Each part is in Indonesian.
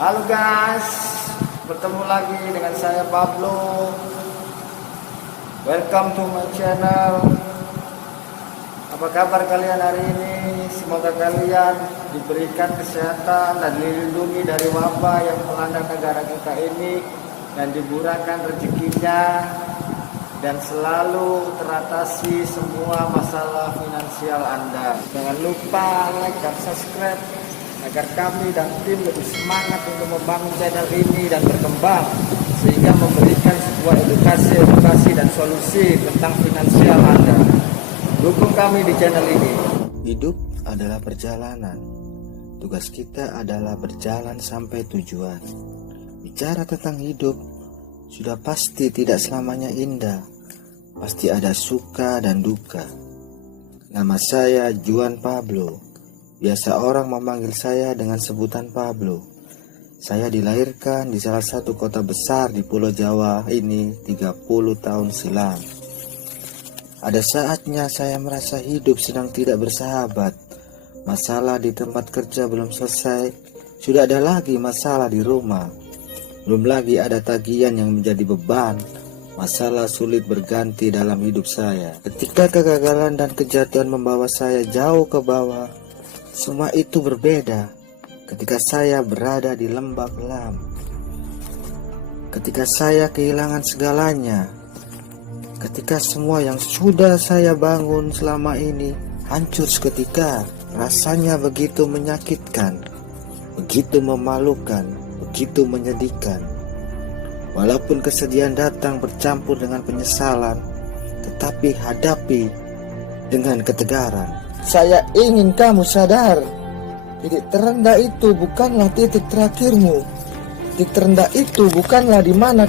Halo guys, bertemu lagi dengan saya Pablo. Welcome to my channel. Apa kabar kalian hari ini? Semoga kalian diberikan kesehatan dan dilindungi dari wabah yang melanda negara kita ini, dan dimurahkan rezekinya, dan selalu teratasi semua masalah finansial Anda. Jangan lupa like dan subscribe agar kami dan tim lebih semangat untuk membangun channel ini dan berkembang, sehingga memberikan sebuah edukasi dan solusi tentang finansial Anda. Dukung kami di channel ini. Hidup adalah perjalanan. Tugas kita adalah berjalan sampai tujuan. Bicara tentang hidup, sudah pasti tidak selamanya indah. Pasti ada suka dan duka. Nama saya Juan Pablo. Biasa orang memanggil saya dengan sebutan Pablo. Saya dilahirkan di salah satu kota besar di Pulau Jawa ini 30 tahun silam. Ada saatnya saya merasa hidup sedang tidak bersahabat. Masalah di tempat kerja belum selesai, sudah ada lagi masalah di rumah. Belum lagi ada tagihan yang menjadi beban. Masalah sulit berganti dalam hidup saya. Ketika kegagalan dan kejatuhan membawa saya jauh ke bawah, semua itu berbeda ketika saya berada di lembah kelam. Ketika saya kehilangan segalanya. Ketika semua yang sudah saya bangun selama ini hancur seketika. Rasanya begitu menyakitkan, begitu memalukan, begitu menyedihkan. Walaupun kesedihan datang bercampur dengan penyesalan, tetapi hadapi dengan ketegaran. Saya ingin kamu sadar, titik terendah itu bukanlah titik terakhirmu. Titik terendah itu bukanlah di mana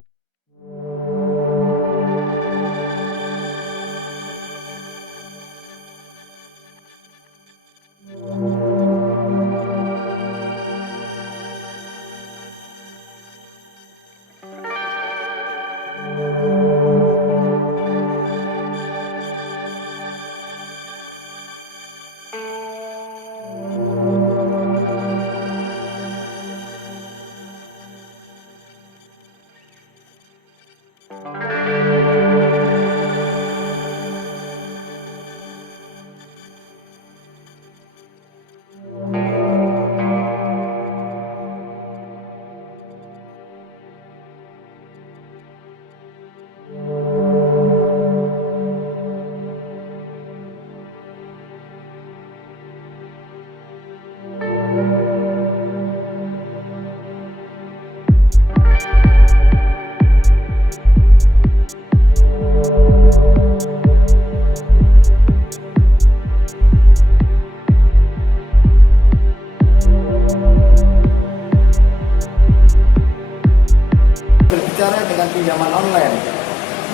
dengan pinjaman online.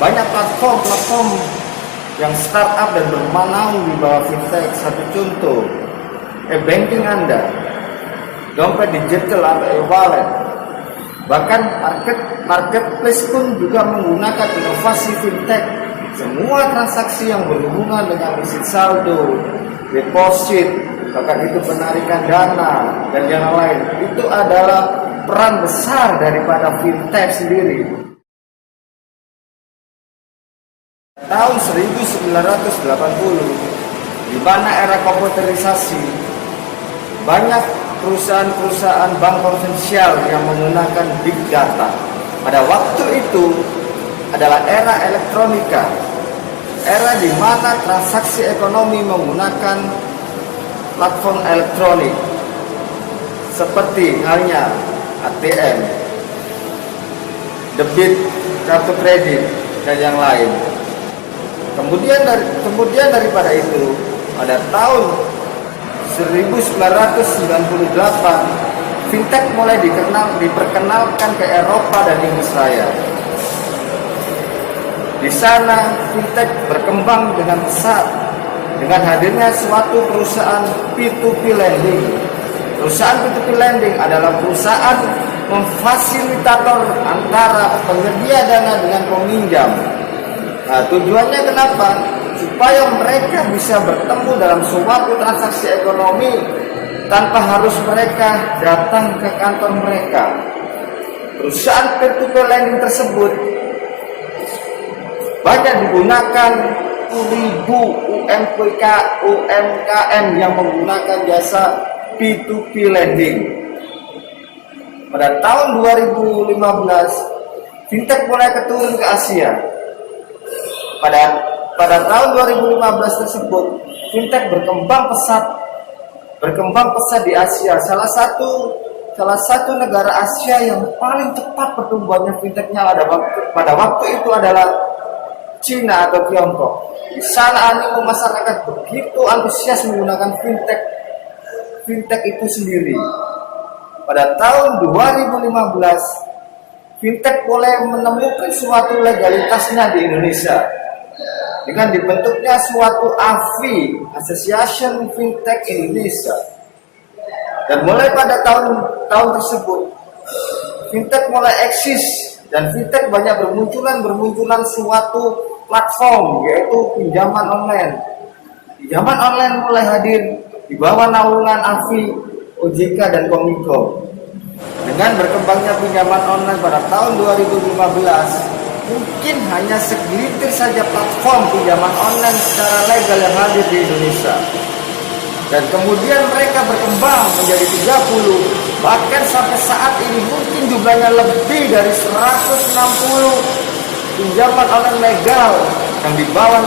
Banyak platform yang startup dan bermanaung di bawah fintech. Satu contoh, e-banking Anda, dompet digital atau e-wallet. Bahkan marketplace pun juga menggunakan inovasi fintech. Semua transaksi yang berhubungan dengan isi saldo, deposit, bahkan itu penarikan dana dan yang lain, itu adalah peran besar daripada fintech sendiri. Tahun 1980, di mana era komputerisasi, banyak perusahaan bank konvensional yang menggunakan big data. Pada waktu itu adalah era elektronika, era di mana transaksi ekonomi menggunakan platform elektronik, seperti halnya ATM, debit, kartu kredit, dan yang lain. Kemudian daripada itu, pada tahun 1998, fintech mulai diperkenalkan ke Eropa dan Inggris Raya. Di sana fintech berkembang dengan pesat dengan hadirnya suatu perusahaan P2P lending. Perusahaan P2P lending adalah perusahaan memfasilitator antara penyedia dana dengan peminjam. Nah, tujuannya kenapa? Supaya mereka bisa bertemu dalam suatu transaksi ekonomi tanpa harus mereka datang ke kantor mereka. Perusahaan peer-to-peer lending tersebut banyak digunakan ribu UMKM yang menggunakan jasa P2P lending. Pada tahun 2015, fintech mulai turun ke Asia. Pada tahun 2015 tersebut, fintech berkembang pesat di Asia. Salah satu negara Asia yang paling cepat pertumbuhannya fintechnya pada waktu itu adalah Cina atau Tiongkok. Di sana animo masyarakat begitu antusias menggunakan fintech itu sendiri. Pada tahun 2015, fintech mulai menemukan suatu legalitasnya di Indonesia dengan dibentuknya suatu AFI, Association Fintech Indonesia. Dan mulai pada tahun tersebut, fintech mulai eksis dan fintech banyak bermunculan suatu platform, yaitu pinjaman online. Pinjaman online mulai hadir di bawah naungan AFI, OJK dan Kominfo. Dengan berkembangnya pinjaman online pada tahun 2015, mungkin hanya segelintir saja platform pinjaman online secara legal yang hadir di Indonesia. Dan kemudian mereka berkembang menjadi 30, bahkan sampai saat ini mungkin jumlahnya lebih dari 160 pinjaman online legal yang di bawah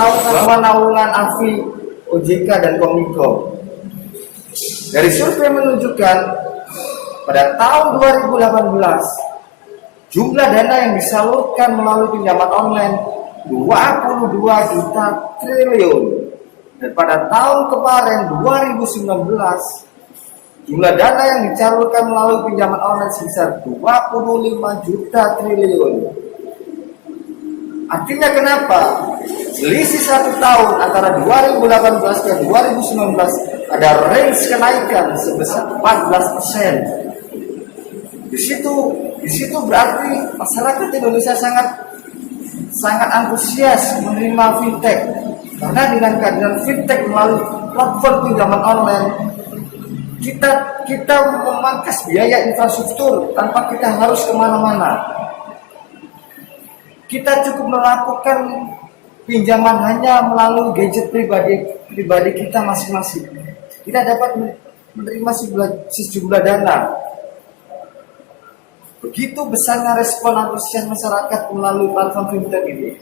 naungan AFI, OJK dan Kominfo. Dari survei menunjukkan pada tahun 2018 jumlah dana yang disalurkan melalui pinjaman online 22 juta triliun. Dan pada tahun kemarin 2019 jumlah dana yang disalurkan melalui pinjaman online sebesar 25 juta triliun. Artinya kenapa? Selisih 1 tahun antara 2018 dan 2019 ada range kenaikan sebesar 14%. Di situ berarti masyarakat Indonesia sangat antusias menerima fintech. Karena dengan kehadiran fintech melalui platform pinjaman online, kita memangkas biaya infrastruktur tanpa kita harus kemana-mana. Kita cukup melakukan pinjaman hanya melalui gadget pribadi kita masing-masing. Kita dapat menerima sejumlah dana. Begitu besarnya respon antusias masyarakat melalui platform fintech ini.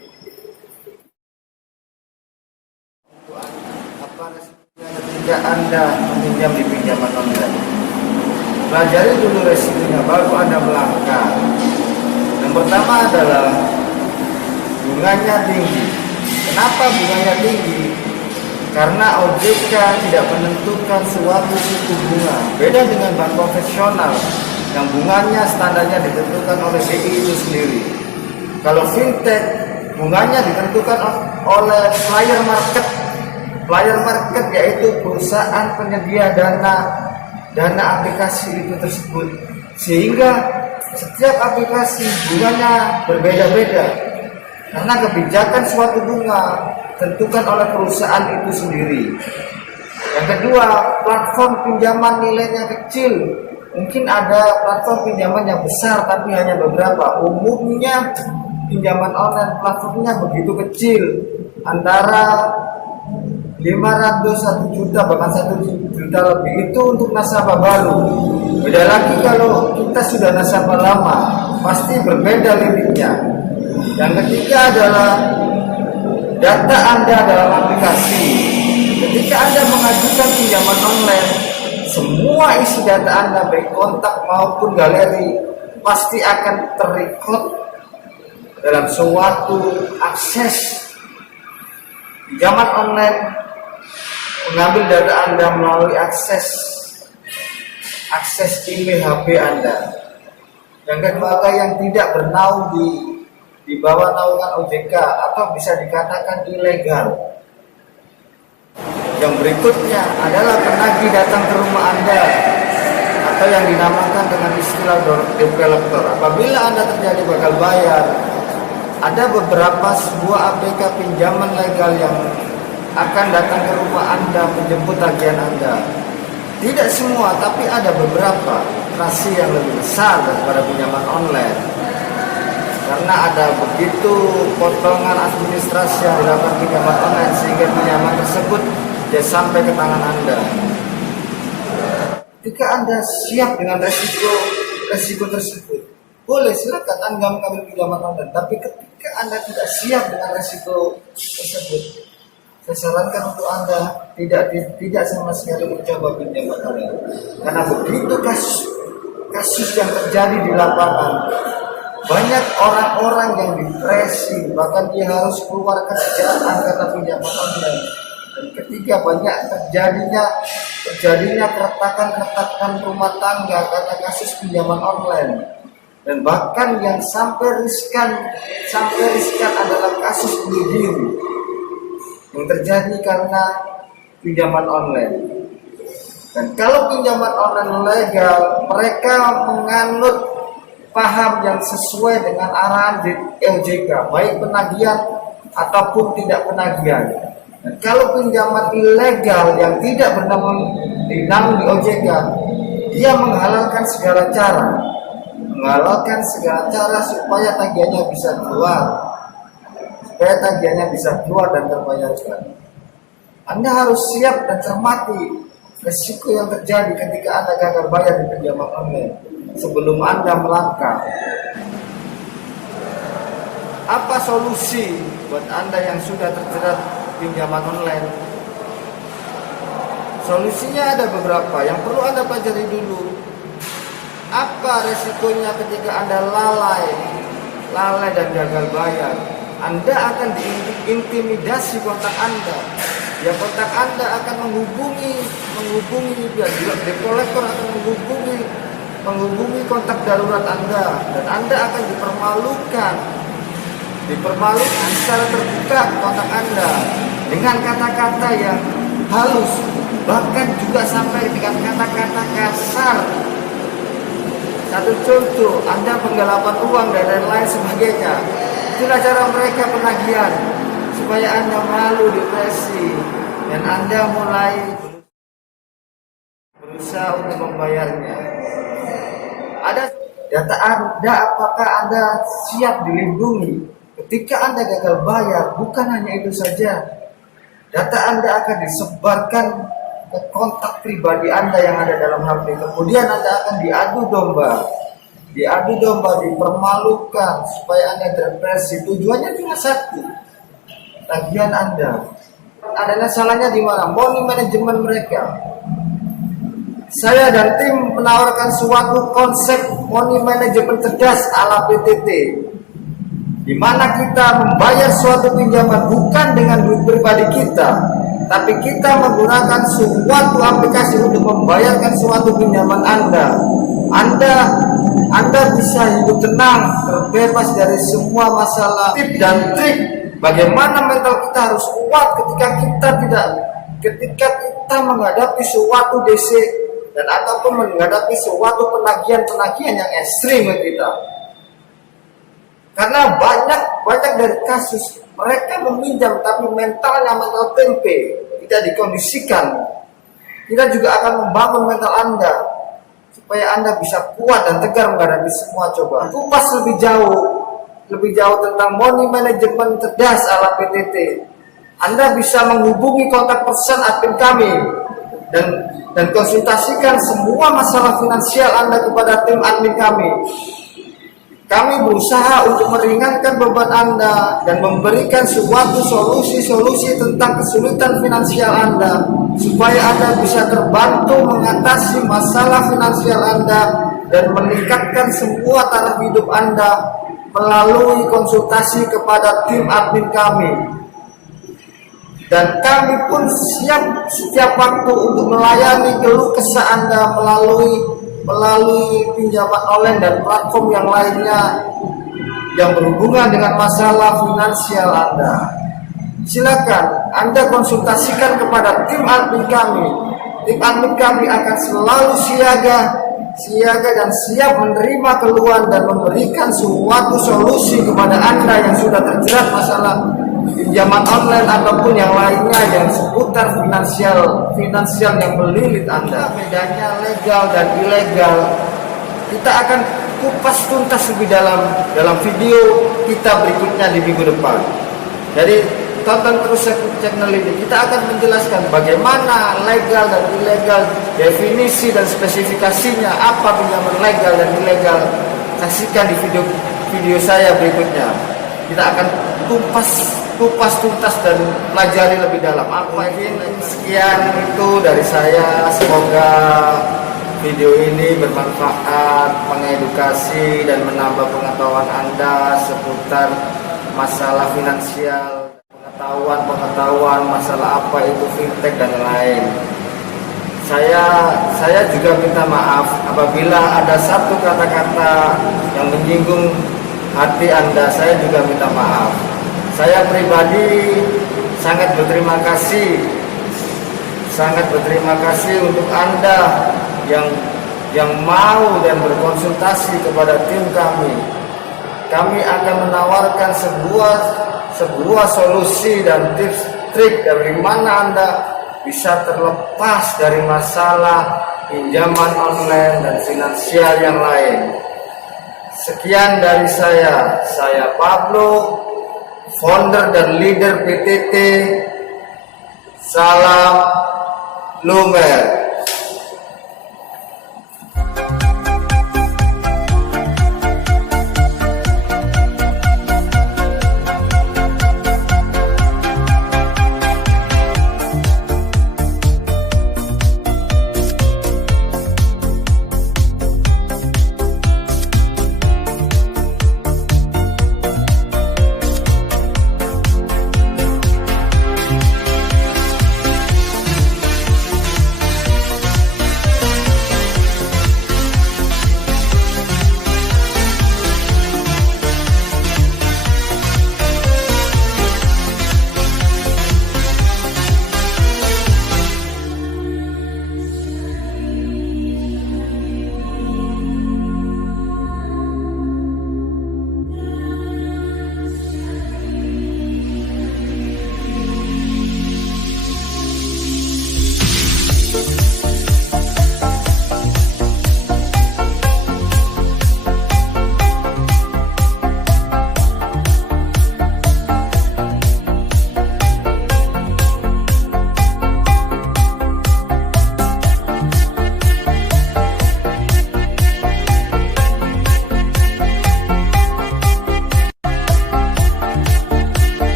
Apa resikonya ketika Anda meminjam di pinjaman online? Pelajari dulu resikonya baru Anda melangkah. Yang pertama adalah bunganya tinggi. Kenapa bunganya tinggi? Karena OJK tidak menentukan suatu suku bunga. Beda dengan bank konvensional yang bunganya standarnya ditentukan oleh BI itu sendiri. Kalau fintech bunganya ditentukan oleh player market. Player market yaitu perusahaan penyedia dana aplikasi itu tersebut. Sehingga setiap aplikasi bunganya berbeda-beda. Karena kebijakan suatu bunga tentukan oleh perusahaan itu sendiri. Yang kedua, platform pinjaman nilainya kecil. Mungkin ada platform pinjaman yang besar tapi hanya beberapa. Umumnya pinjaman online platformnya begitu kecil, antara 500 1 juta bahkan 1 juta lebih. Itu untuk nasabah baru. Beda lagi kalau kita sudah nasabah lama, pasti berbeda limitnya. Yang ketiga adalah data Anda dalam aplikasi. Ketika Anda mengajukan pinjaman online, semua isi data Anda baik kontak maupun galeri pasti akan terrecord dalam suatu akses. Pinjaman online mengambil data Anda melalui akses email HP Anda. Yang kedua, yang tidak bernaung di bawah naungan OJK atau bisa dikatakan ilegal. Yang berikutnya adalah penagih datang ke rumah Anda atau yang dinamakan dengan istilah developer. Apabila Anda terjadi gagal bayar, ada beberapa sebuah APK pinjaman legal yang akan datang ke rumah Anda menjemput tagihan Anda. Tidak semua, tapi ada beberapa operasi yang lebih besar daripada pinjaman online. Karena ada begitu potongan administrasi yang dilakukan pinjaman online sehingga pinjaman tersebut dia sampai ke tangan Anda. Ketika Anda siap dengan resiko tersebut, boleh silakan Anda mengambil pinjaman online. Tapi ketika Anda tidak siap dengan resiko tersebut, saya sarankan untuk Anda tidak sama sekali mencoba pinjaman online. Karena begitu kasus yang terjadi di lapangan, banyak orang-orang yang depresi, bahkan dia harus keluarkan kejahatan karena pinjaman online. Dan ketika banyak terjadinya keretakan rumah tangga karena kasus pinjaman online. Dan bahkan yang sampai riskan adalah kasus bunuh diri yang terjadi karena pinjaman online. Dan kalau pinjaman online legal, mereka menganut paham yang sesuai dengan arahan OJK, baik penagihan ataupun tidak penagihan. Dan kalau pinjaman ilegal yang tidak bernama di OJK, dia menghalalkan segala cara supaya tagihannya bisa keluar dan terbayarkan. Anda harus siap dan cermati resiko yang terjadi ketika Anda gagal bayar di pinjaman online sebelum Anda melangkah. Apa solusi buat Anda yang sudah terjerat pinjaman online? Solusinya ada beberapa. Yang perlu Anda pelajari dulu, apa resikonya ketika Anda lalai dan gagal bayar. Anda akan diintimidasi kontak Anda. Ya, kontak Anda akan menghubungi debt collector akan menghubungi kontak darurat Anda, dan Anda akan dipermalukan secara terbuka kontak Anda dengan kata-kata yang halus, bahkan juga sampai dengan kata-kata kasar. Satu contoh, Anda penggelapan uang dan lain-lain sebagainya. Itulah cara mereka penagihan, supaya Anda malu, depresi, dan Anda mulai berusaha untuk membayarnya. Ada data Anda, apakah Anda siap dilindungi ketika Anda gagal bayar? Bukan hanya itu saja, data Anda akan disebarkan ke kontak pribadi Anda yang ada dalam HP. Kemudian Anda akan diadu domba, dipermalukan supaya Anda depresi. Tujuannya cuma satu, tagihan Anda. Adalah salahnya di mana? Money management mereka. Saya dan tim menawarkan suatu konsep money management cerdas ala PTT, di mana kita membayar suatu pinjaman bukan dengan duit pribadi kita, tapi kita menggunakan suatu aplikasi untuk membayarkan suatu pinjaman Anda. Anda bisa hidup tenang, terbebas dari semua masalah. Tip dan trik bagaimana mental kita harus kuat ketika kita menghadapi suatu DC dan ataupun menghadapi suatu penagihan yang ekstrim kita. Karena banyak dari kasus mereka meminjam tapi mental tempe, tidak dikondisikan. Kita juga akan membangun mental Anda supaya Anda bisa kuat dan tegar menghadapi semua cobaan. Kupas lebih jauh tentang money management cerdas ala PTT. Anda bisa menghubungi kontak person admin kami dan konsultasikan semua masalah finansial Anda kepada tim admin kami. Kami berusaha untuk meringankan beban Anda dan memberikan suatu solusi tentang kesulitan finansial Anda, supaya Anda bisa terbantu mengatasi masalah finansial Anda dan meningkatkan semua taraf hidup Anda melalui konsultasi kepada tim admin kami. Dan kami pun siap setiap waktu untuk melayani keluh kesah Anda melalui pinjaman online dan platform yang lainnya yang berhubungan dengan masalah finansial Anda. Silakan Anda konsultasikan kepada tim admin kami. Tim admin kami akan selalu siaga dan siap menerima keluhan dan memberikan suatu solusi kepada Anda yang sudah terjerat masalah pinjaman online ataupun yang lainnya yang seputar finansial yang melilit Anda. Bedanya legal dan ilegal kita akan kupas tuntas lebih dalam video kita berikutnya di minggu depan. Jadi tonton terus channel ini. Kita akan menjelaskan bagaimana legal dan ilegal, definisi dan spesifikasinya, apa pinjaman legal dan ilegal. Saksikan di video saya berikutnya. Kita akan kupas tuntas dan pelajari lebih dalam. Sekian itu dari saya. Semoga video ini bermanfaat, mengedukasi dan menambah pengetahuan Anda seputar masalah finansial, pengetahuan masalah apa itu fintech dan lain. Saya juga minta maaf apabila ada satu kata-kata yang menyinggung hati Anda. Saya juga minta maaf. Saya pribadi sangat berterima kasih untuk Anda yang mau dan berkonsultasi kepada tim kami. Kami akan menawarkan sebuah solusi dan tips trik dari mana Anda bisa terlepas dari masalah pinjaman online dan finansial yang lain. Sekian dari saya Pablo, founder dan leader PTT. Salam Lumer.